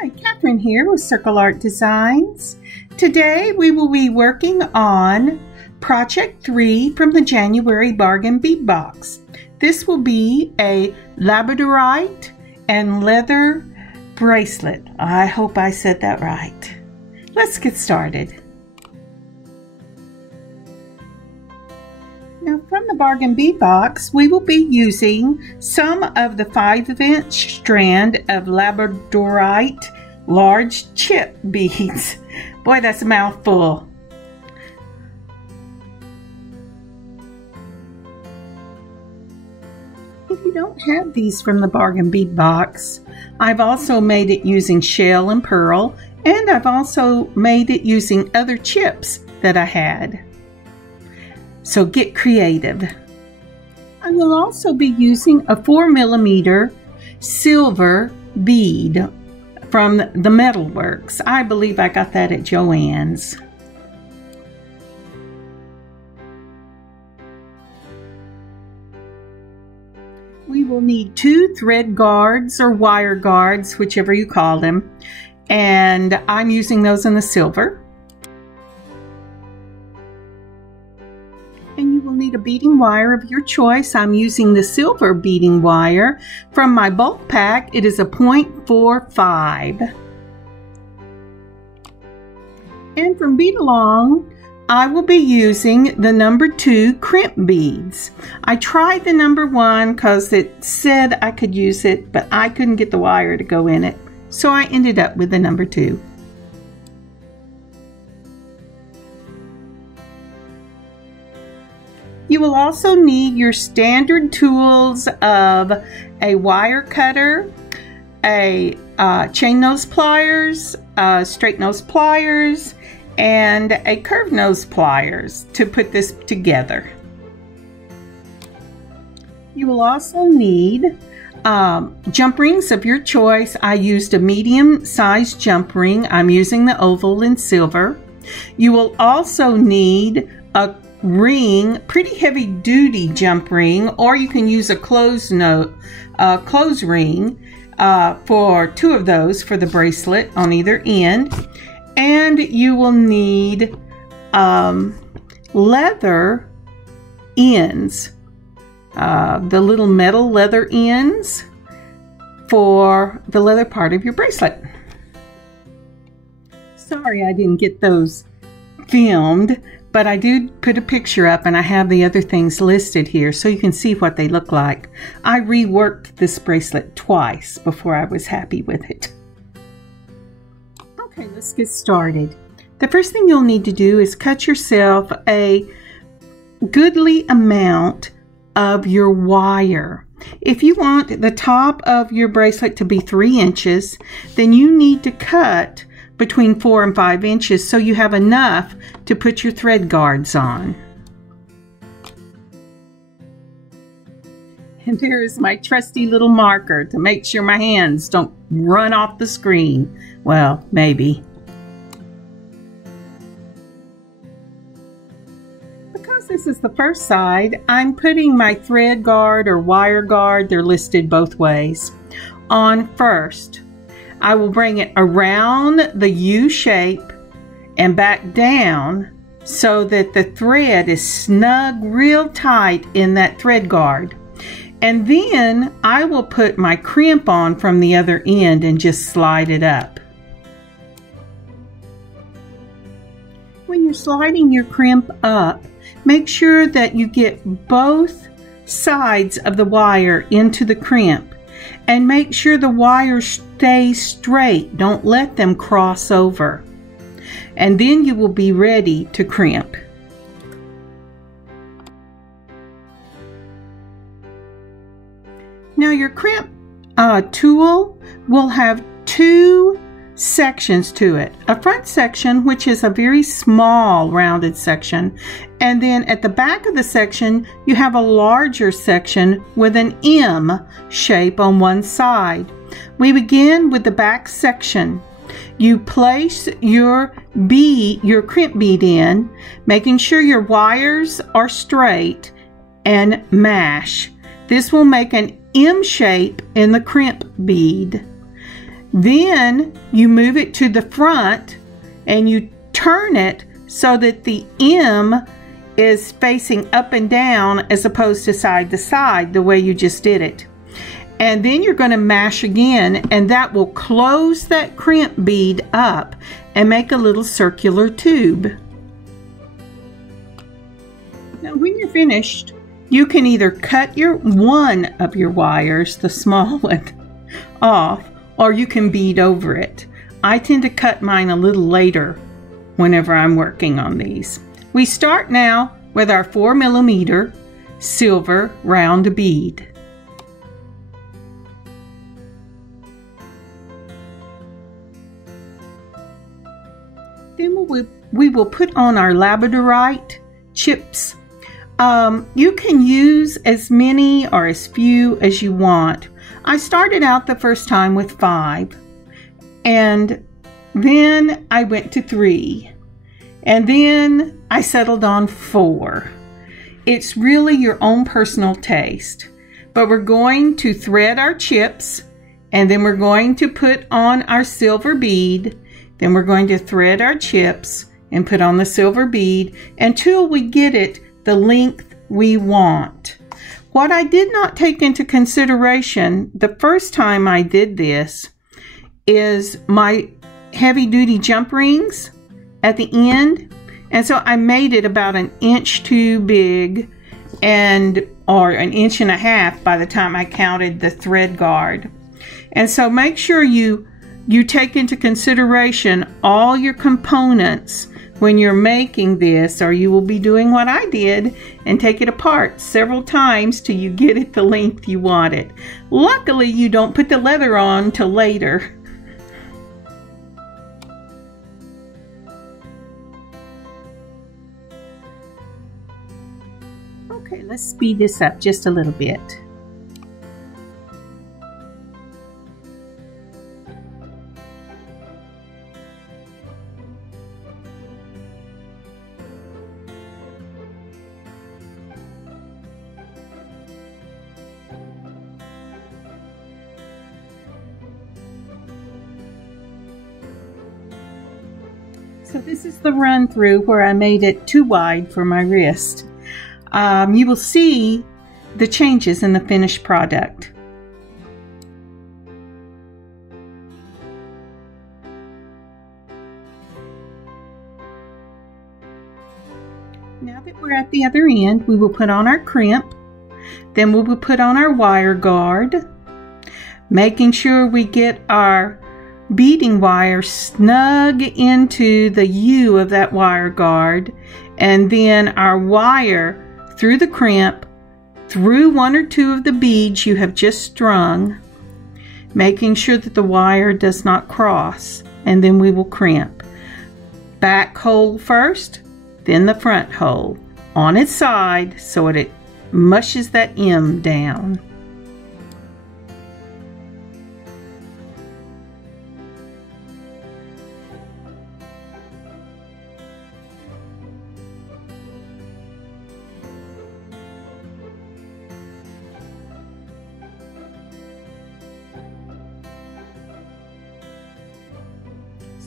Hi, Catherine here with Circle Art Designs. Today we will be working on Project 3 from the January Bargain Bead Box. This will be a Labradorite and Leather bracelet. I hope I said that right. Let's get started. Now from the Bargain Bead Box, we will be using some of the 5" strand of Labradorite large chip beads. Boy, that's a mouthful. If you don't have these from the Bargain Bead Box, I've also made it using shell and pearl, and I've also made it using other chips that I had. So get creative. I will also be using a 4mm silver bead from the Metalworks. I believe I got that at Joann's. We will need 2 thread guards or wire guards, whichever you call them, and I'm using those in the silver. And you will need a beading wire of your choice. I'm using the silver beading wire from my bulk pack. It is a 0.45. And from Beadalon, I will be using the number 2 crimp beads. I tried the number 1 because it said I could use it, but I couldn't get the wire to go in it. So I ended up with the number 2. You will also need your standard tools of a wire cutter, a chain nose pliers, straight nose pliers, and a curved nose pliers to put this together. You will also need jump rings of your choice. I used a medium-sized jump ring. I'm using the oval in silver. You will also need a ring, pretty heavy duty jump ring, or you can use a closed ring for 2 of those for the bracelet on either end. And you will need leather ends, the little metal leather ends for the leather part of your bracelet. Sorry I didn't get those filmed, but I do put a picture up and I have the other things listed here so you can see what they look like. I reworked this bracelet twice before I was happy with it. Okay, let's get started. The first thing you'll need to do is cut yourself a goodly amount of your wire. If you want the top of your bracelet to be 3 inches, then you need to cut between 4 and 5 inches so you have enough to put your thread guards on. And there is my trusty little marker to make sure my hands don't run off the screen. Well, maybe. Because this is the first side, I'm putting my thread guard or wire guard, they're listed both ways, on first. I will bring it around the U shape and back down so that the thread is snug real tight in that thread guard. And then I will put my crimp on from the other end and just slide it up. When you're sliding your crimp up, make sure that you get both sides of the wire into the crimp. And make sure the wires stay straight. Don't let them cross over. And then you will be ready to crimp. Now your crimp tool will have 2 sections to it. A front section, which is a very small rounded section, and then at the back of the section you have a larger section with an M shape on one side. We begin with the back section. You place your crimp bead in, making sure your wires are straight, and mash. This will make an M shape in the crimp bead. Then you move it to the front and you turn it so that the M is facing up and down as opposed to side to side, the way you just did it. And then you're going to mash again, and that will close that crimp bead up and make a little circular tube. Now when you're finished, you can either cut one of your wires, the small one, off, or you can bead over it. I tend to cut mine a little later whenever I'm working on these. We start now with our 4mm silver round bead. Then we will put on our Labradorite chips. You can use as many or as few as you want. I started out the first time with 5, and then I went to 3, and then I settled on 4. It's really your own personal taste, but we're going to thread our chips, and then we're going to put on our silver bead, then we're going to thread our chips and put on the silver bead until we get it the length we want. What I did not take into consideration the first time I did this is my heavy-duty jump rings at the end, and so I made it about 1 inch too big, or 1.5 inches by the time I counted the thread guard. And so make sure you take into consideration all your components when you're making this, or you will be doing what I did and take it apart several times till you get it the length you want it. Luckily, you don't put the leather on till later. Okay, let's speed this up just a little bit. So this is the run through where I made it too wide for my wrist. You will see the changes in the finished product. Now that we're at the other end, we will put on our crimp. Then we will put on our wire guard, making sure we get our beading wire snug into the U of that wire guard, and then our wire through the crimp, through 1 or 2 of the beads you have just strung, making sure that the wire does not cross, and then we will crimp. Back hole first, then the front hole on its side so it mushes that M down.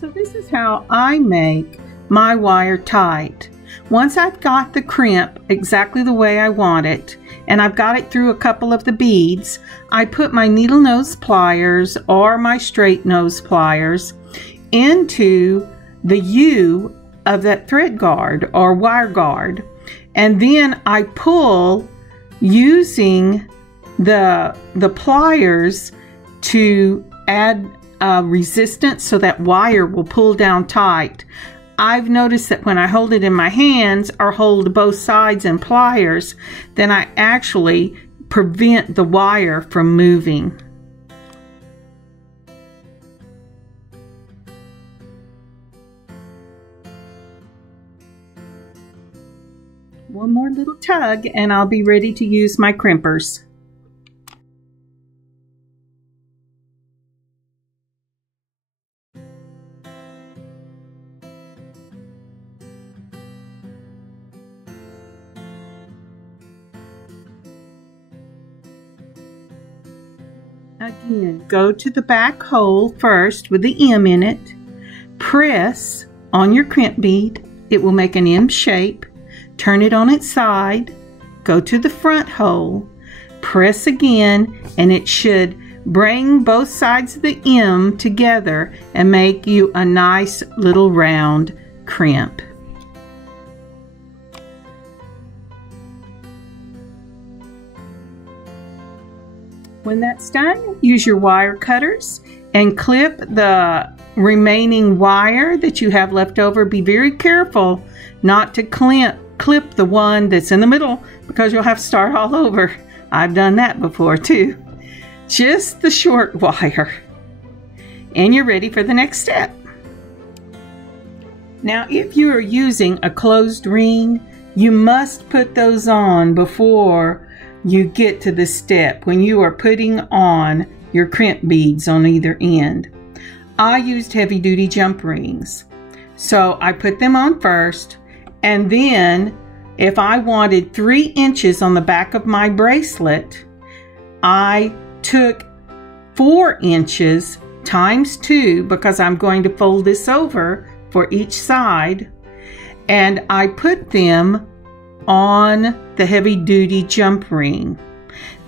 So this is how I make my wire tight. Once I've got the crimp exactly the way I want it, and I've got it through a couple of the beads, I put my needle nose pliers or my straight nose pliers into the U of that thread guard or wire guard, and then I pull using the pliers to add resistance so that wire will pull down tight. I've noticed that when I hold it in my hands or hold both sides in pliers, then I actually prevent the wire from moving. One more little tug and I'll be ready to use my crimpers. Again, go to the back hole first with the M in it. Press on your crimp bead. It will make an M shape. Turn it on its side. Go to the front hole. Press again, and it should bring both sides of the M together and make you a nice little round crimp. When that's done, use your wire cutters and clip the remaining wire that you have left over. Be very careful not to clip the one that's in the middle, because you'll have to start all over. I've done that before too. Just the short wire. And you're ready for the next step. Now, if you are using a closed ring, you must put those on before you get to the step when you are putting on your crimp beads on either end. I used heavy duty jump rings, so I put them on first, and then if I wanted 3 inches on the back of my bracelet, I took 4 inches times 2, because I'm going to fold this over for each side, and I put them on the heavy duty jump ring.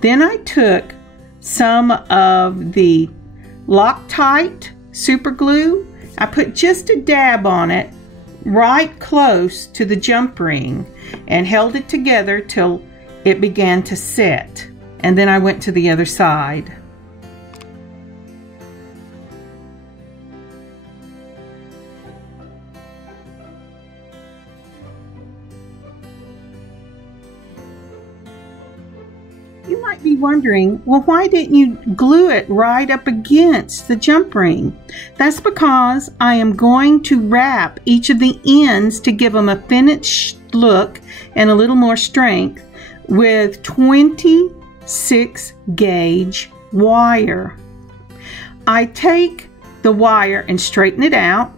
Then I took some of the Loctite super glue. I put just a dab on it right close to the jump ring and held it together till it began to set. And then I went to the other side. You might be wondering, well, why didn't you glue it right up against the jump ring? That's because I am going to wrap each of the ends to give them a finished look and a little more strength with 26 gauge wire. I take the wire and straighten it out,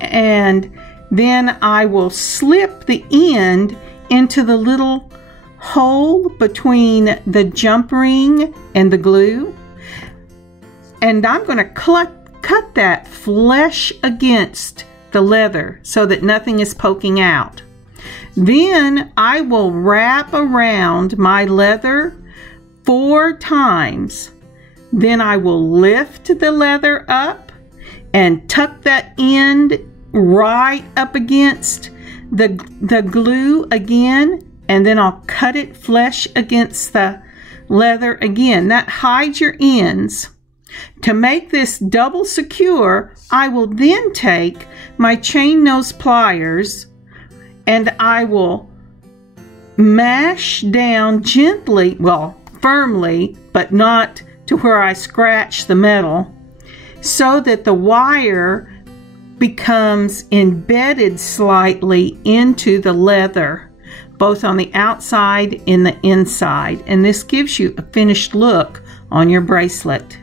and then I will slip the end into the little hole between the jump ring and the glue, and I'm going to cut that flush against the leather so that nothing is poking out. Then I will wrap around my leather 4 times. Then I will lift the leather up and tuck that end right up against the glue again, and then I'll cut it flush against the leather again. That hides your ends. To make this double secure, I will then take my chain nose pliers and I will mash down gently, well, firmly, but not to where I scratch the metal, so that the wire becomes embedded slightly into the leather, both on the outside and the inside, and this gives you a finished look on your bracelet.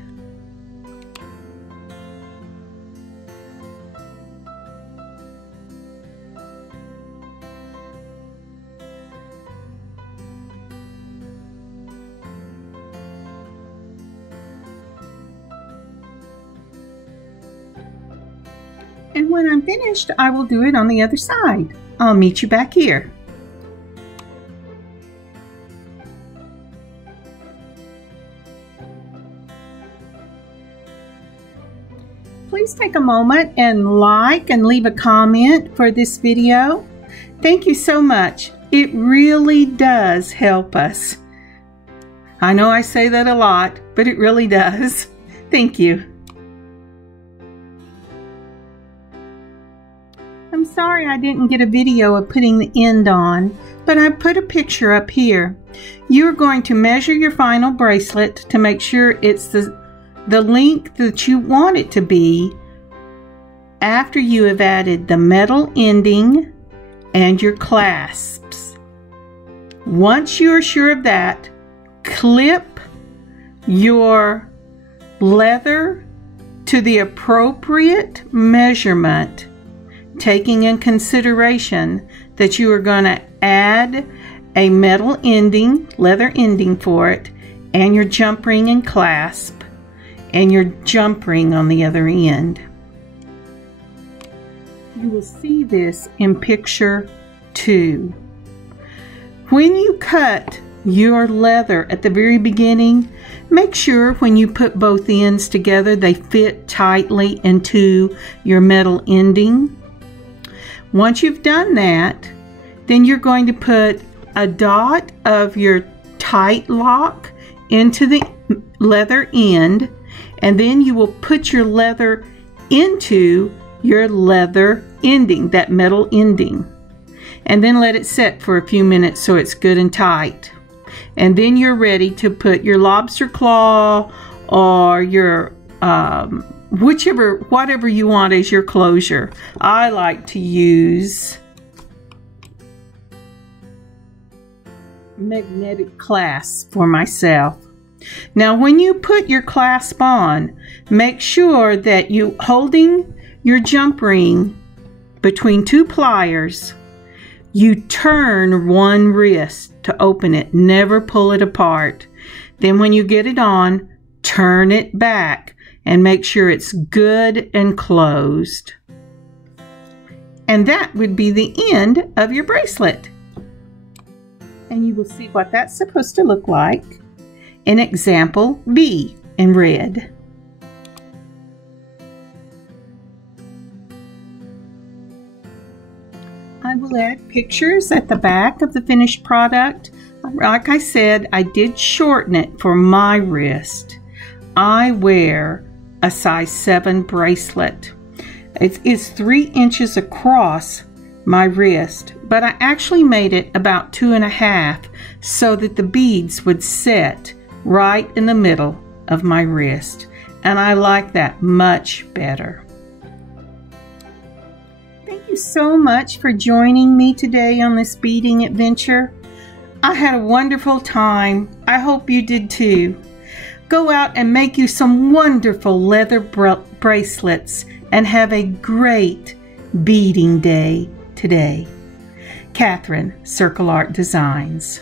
And when I'm finished, I will do it on the other side. I'll meet you back here. Please take a moment and like and leave a comment for this video. Thank you so much. It really does help us. I know I say that a lot, but it really does. Thank you. I'm sorry I didn't get a video of putting the end on, but I put a picture up here. You're going to measure your final bracelet to make sure it's the length that you want it to be after you have added the metal ending and your clasps. Once you're sure of that, clip your leather to the appropriate measurement, taking in consideration that you are going to add a metal ending, leather ending for it, and your jump ring and clasp. and your jump ring on the other end. You will see this in picture 2. When you cut your leather at the very beginning, make sure when you put both ends together they fit tightly into your metal ending. Once you've done that, then you're going to put a dot of your tight lock into the leather end, and then you will put your leather into your leather ending, that metal ending, and then let it set for a few minutes so it's good and tight. And then you're ready to put your lobster claw or your whatever you want as your closure. I like to use magnetic clasp for myself. Now when you put your clasp on, make sure that you holding your jump ring between 2 pliers, you turn one wrist to open it. Never pull it apart. Then when you get it on, turn it back and make sure it's good and closed. And that would be the end of your bracelet. And you will see what that's supposed to look like in example B in red. I will add pictures at the back of the finished product. Like I said, I did shorten it for my wrist. I wear a size 7 bracelet. It's 3 inches across my wrist, but I actually made it about 2.5 so that the beads would set right in the middle of my wrist, and I like that much better. Thank you so much for joining me today on this beading adventure. I had a wonderful time. I hope you did too. Go out and make you some wonderful leather bracelets and have a great beading day today. Catherine, Circle Art Designs.